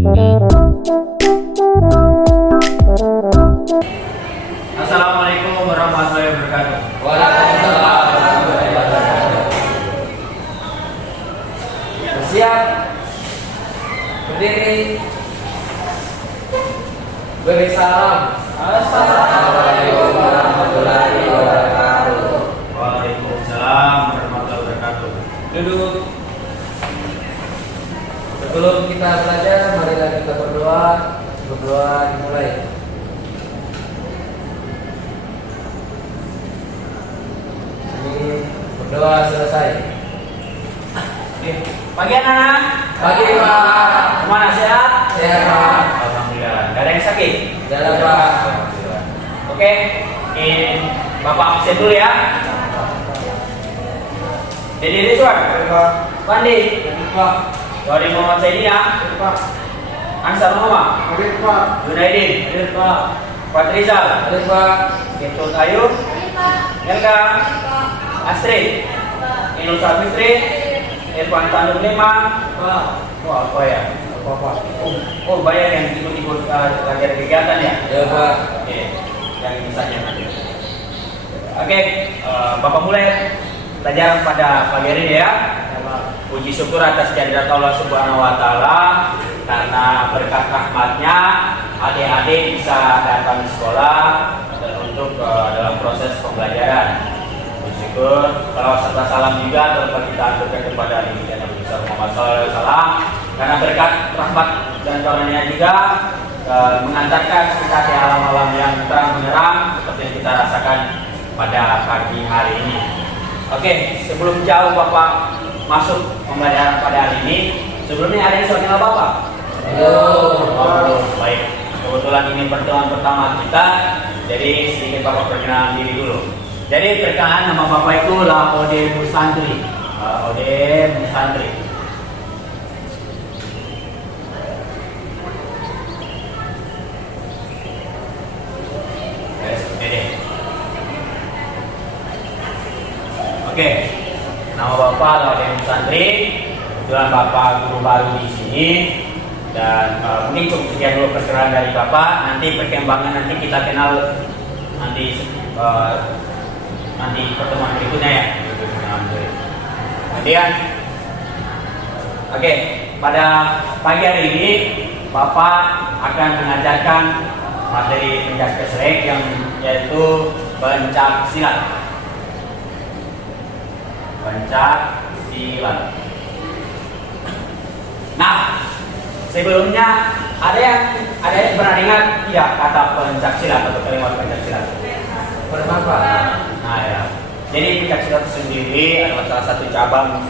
Assalamualaikum warahmatullahi wabarakatuh. Waalaikumsalam warahmatullahi wabarakatuh. Bersiap, berdiri, beri salam. Assalamualaikum warahmatullahi wabarakatuh. Waalaikumsalam warahmatullahi wabarakatuh. Duduk. Sebelum kita belajar, marilah kita berdoa. Berdoa dimulai. Ini berdoa selesai. Pagi anak-anak. Pagi Pak. Gimana, sehat? Sehat Pak. Alhamdulillah. Gak ada yang sakit? Jalan Pak. Alhamdulillah. Oke, ini Bapak absen dulu ya. Jadi Rizwan, Pandi, Pak. Wali Muhammad Saidina, Pak. Ansar Muhammad, Hadir Pak. Junaidin, Hadir Pak. Patrizal, Hadir Pak. Ketut Ayu, Elka, Astrid, Inul Sabitri, Irfan Tandung Lima. Pak. Wah, apa ya? Pak. Oh, banyak yang ikut-ikut lagi ada kegiatan ya? Ya Pak. Oke, yang ini saja. Oke, Bapak mulai pelajaran pada pagi hari ini ya. Puji syukur atas kehadirat Allah Subhanahu wa taala karena berkat rahmatnya adik-adik bisa datang ke sekolah dan untuk dalam proses pembelajaran. Puji syukur, kalau serta salam juga tetap kita aturkan kepada Nabi besar Muhammad SAW karena berkat rahmat dan karunia juga mengantarkan kita ke alam-alam yang terang benderang seperti yang kita rasakan pada pagi hari ini. Oke, sebelum jauh Bapak masuk pembelajaran pada hari ini, sebelumnya ada yang sudah kenal Bapak? Oh, baik. Kebetulan ini pertemuan pertama kita, jadi sedikit Bapak perkenalan diri dulu. Jadi perkenalan nama Bapak itu Laode Musantri. Laode Musantri. Oke. Nama Bapak Laode Musantri. Kebetulan Bapak guru baru di sini. Dan mungkin cukup sekian dulu perkenalan dari Bapak. Nanti perkembangan nanti kita kenal nanti pertemuan berikutnya ya. Kemudian, oke, pada pagi hari ini Bapak akan mengajarkan materi pencak silat yang yaitu pencak silat. Pencak silat. Nah, sebelumnya ada yang pernah dengar tidak kata pencak silat atau kalimat pencak silat? Bermanfaat. Nah ya, jadi pencak silat sendiri adalah salah satu cabang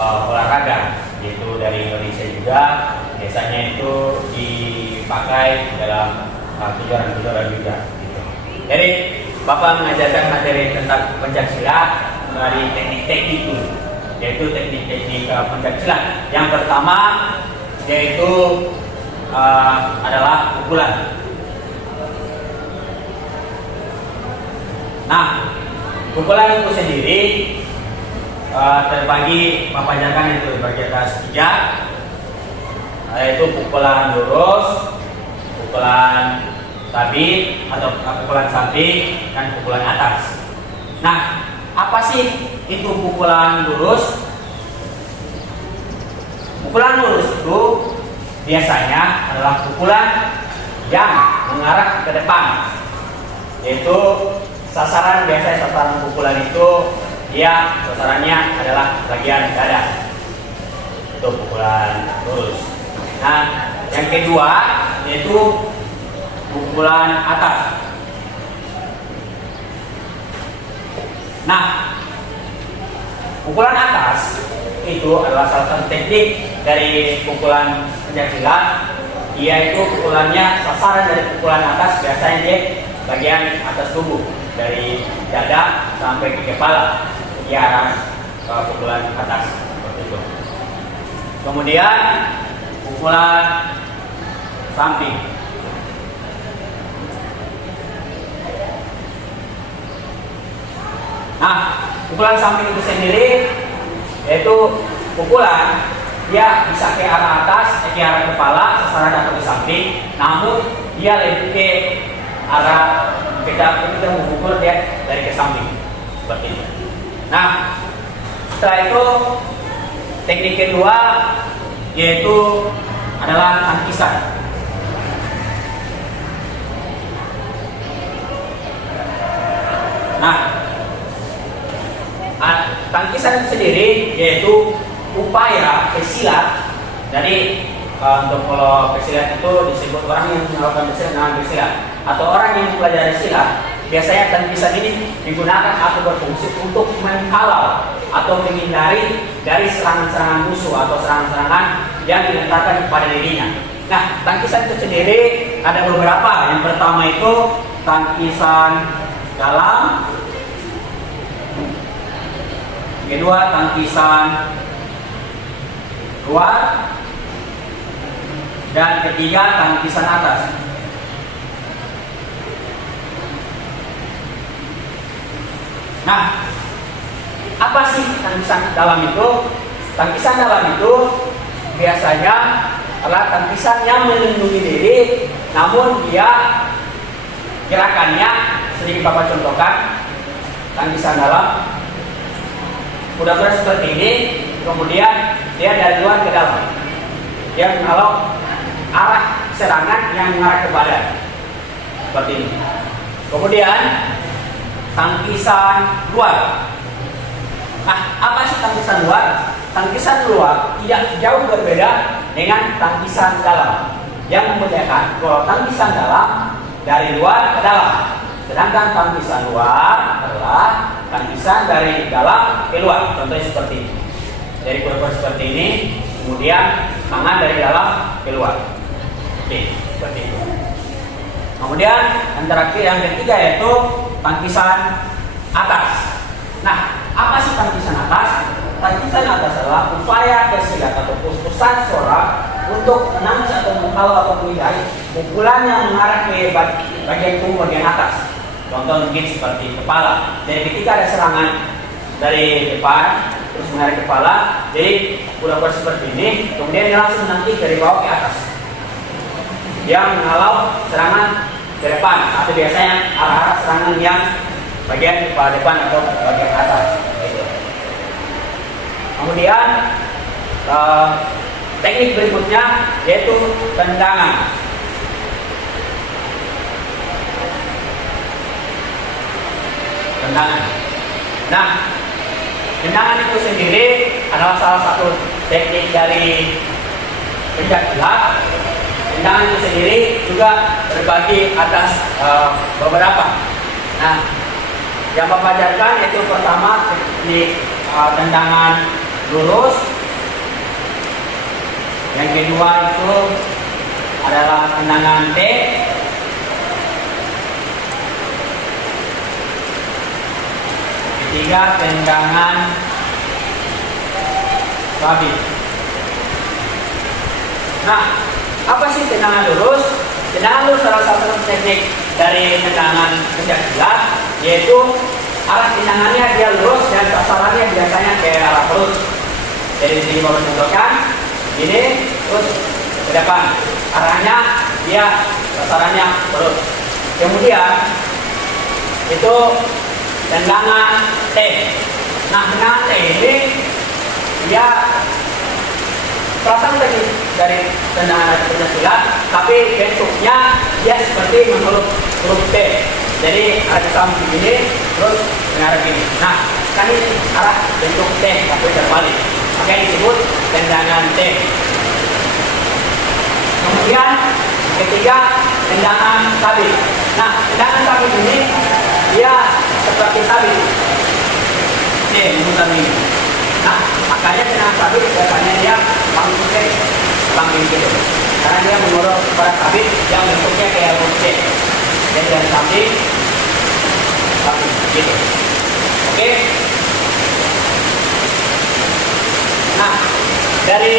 olahraga yaitu dari Indonesia juga. Biasanya itu dipakai dalam kejuaraan-kejuaraan juga. Gitu. Jadi Bapak mengajarkan materi tentang pencak silat dari teknik-teknik dulu, yaitu teknik-teknik pencak silat. Yang pertama yaitu adalah pukulan. Nah, pukulan itu sendiri terbagi Bapak ajarkan itu terbagi atas 3, yaitu pukulan lurus, pukulan sabit atau pukulan sabit dan pukulan atas. Nah, apa sih itu pukulan lurus? Pukulan lurus itu biasanya adalah pukulan yang mengarah ke depan, yaitu sasaran pukulan itu dia sasarannya adalah bagian dada. Itu pukulan lurus. Nah, yang kedua yaitu pukulan atas. Nah, pukulan atas itu adalah salah satu teknik dari pukulan pencak silat. Dia itu pukulannya sasaran dari pukulan atas biasanya di bagian atas tubuh dari dada sampai ke kepala di arah pukulan atas seperti itu. Kemudian pukulan samping. Nah, pukulan samping itu sendiri yaitu pukulan dia bisa ke arah atas, ke arah kepala, sasaran atau di samping, namun dia lebih ke arah kita mengukur dia dari ke samping seperti itu. Nah, setelah itu teknik kedua yaitu adalah tangkisan. Nah, tangkisan sendiri yaitu upaya pesilat. Jadi untuk kalau pesilat itu disebut orang yang melakukan pesilat dengan pesilat atau orang yang mempelajari silat. Biasanya tangkisan ini digunakan atau berfungsi untuk menghalau atau menghindari dari serangan-serangan musuh atau serangan-serangan yang diletakkan pada dirinya. Nah, tangkisan itu sendiri ada beberapa. Yang pertama itu tangkisan dalam, kedua tangkisan luar, dan ketiga tangkisan atas. Nah, apa sih tangkisan dalam itu? Tangkisan dalam itu biasanya adalah tangkisan yang melindungi diri, namun dia gerakannya sedikit Bapak contohkan. Tangkisan dalam mudah-mudahan seperti ini, kemudian dia dari luar ke dalam, dia menghalau arah serangan yang mengarah ke badan seperti ini. Kemudian tangkisan luar. Nah, apa sih tangkisan luar? Tangkisan luar tidak jauh berbeda dengan tangkisan dalam. Yang membedakan kalau tangkisan dalam dari luar ke dalam, sedangkan tangkisan luar adalah tangkisan dari dalam ke luar. Contohnya seperti ini. Dari kurang seperti ini, kemudian tangan dari dalam ke luar. Oke, seperti itu. Kemudian yang ketiga yaitu tangkisan atas. Nah, apa sih tangkisan atas? Tangkisan atas adalah upaya pesilat atau pus-pusan seorang untuk menangkis atau menghalau atau menghindari pukulan yang mengarah ke bagian tubuh bagian atas. Contoh mungkin seperti kepala. Jadi ketika ada serangan dari depan terus mengarah kepala, jadi udah seperti ini, kemudian dia langsung menangkis dari bawah ke atas. Dia menghalau serangan ke depan atau biasanya arah-arah serangan yang bagian kepala depan atau bagian atas. Gitu. Kemudian teknik berikutnya yaitu tendangan. Nah, tendangan itu sendiri adalah salah satu teknik dari pencaksilat. Tendangan itu sendiri juga terbagi atas beberapa. Nah, yang Bapak ajarkan yaitu pertama teknik tendangan lurus. Yang kedua itu adalah tendangan T. Ketiga, tendangan sabit. Nah, apa sih tendangan lurus? Tendangan lurus salah satu teknik dari tendangan pencaksilat, yaitu arah tendangannya dia lurus dan sasarannya biasanya ke arah perut. Jadi di sini Bapak contohkan, ini terus ke depan, arahnya dia sasarannya perut. Kemudian itu tendangan T. Nah, tendangan T ini dia perasaan dari tendangan pencaksilat, tapi bentuknya dia seperti menurut huruf T. Jadi ada samping ini terus mengarah gini. Nah, kan ini arah bentuk T tapi terbalik. Makanya disebut tendangan T. Kemudian ketiga, tendangan sabit. Nah, tendangan sabit ini dia seperti sabit. Ini memutar ini. Nah, makanya tendangan sabit biasanya dia langsung gitu. Karena dia mengurut pada sabit yang bentuknya kayak huruf C. Jadi dari samping gitu. Oke. Nah, dari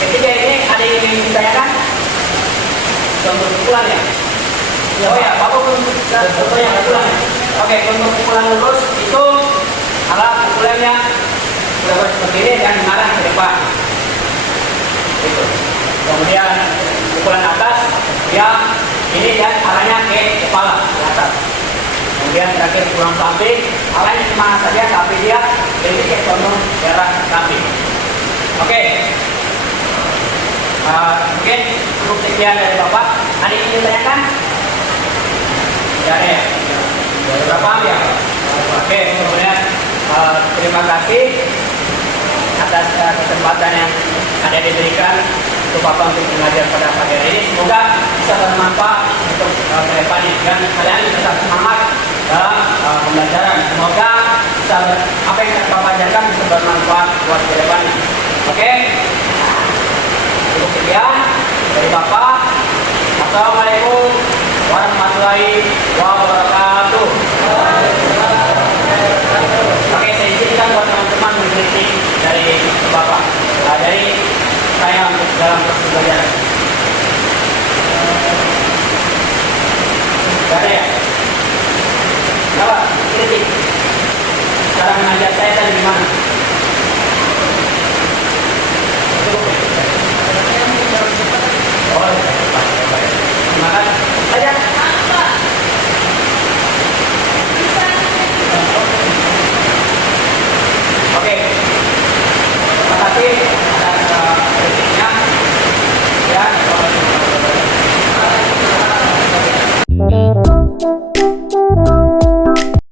ketiga ini ada yang ingin ditanyakan? Contoh pukulannya. Oh ya, Bapak contohnya pukulannya. Oke, untuk pukulan lurus itu adalah pukulannya seperti ini dan mengarah ke depan. Itu. Kemudian pukulan atas, ya ini dia arahnya ke kepala ke atas. Kemudian terakhir pukulan samping, arahnya kemana saja tapi dia lebih ke condong daerah samping. Oke. Mungkin cukup sekian dari Bapak. Ada yang ingin ditanyakan? Tidak ada ya? Sudah paham ya? Oke, kemudian terima kasih atas kesempatan yang ada diberikan untuk Bapak untuk mengajar pada pagi hari ini. Semoga bisa bermanfaat untuk ke depan ini dan kalian tetap semangat dalam pembelajaran. Semoga bisa apa yang Bapak ajarkan bisa bermanfaat buat ke depan ini. Oke? Cukup sekian dari Bapak. Assalamualaikum warahmatullahi wabarakatuh. Oke, saya izinkan buat teman-teman mengkritik dari Bapak, dari saya untuk dalam proses belajar. Gak ada ya? Kenapa? Kritik. Cara mengajar saya tadi gimana?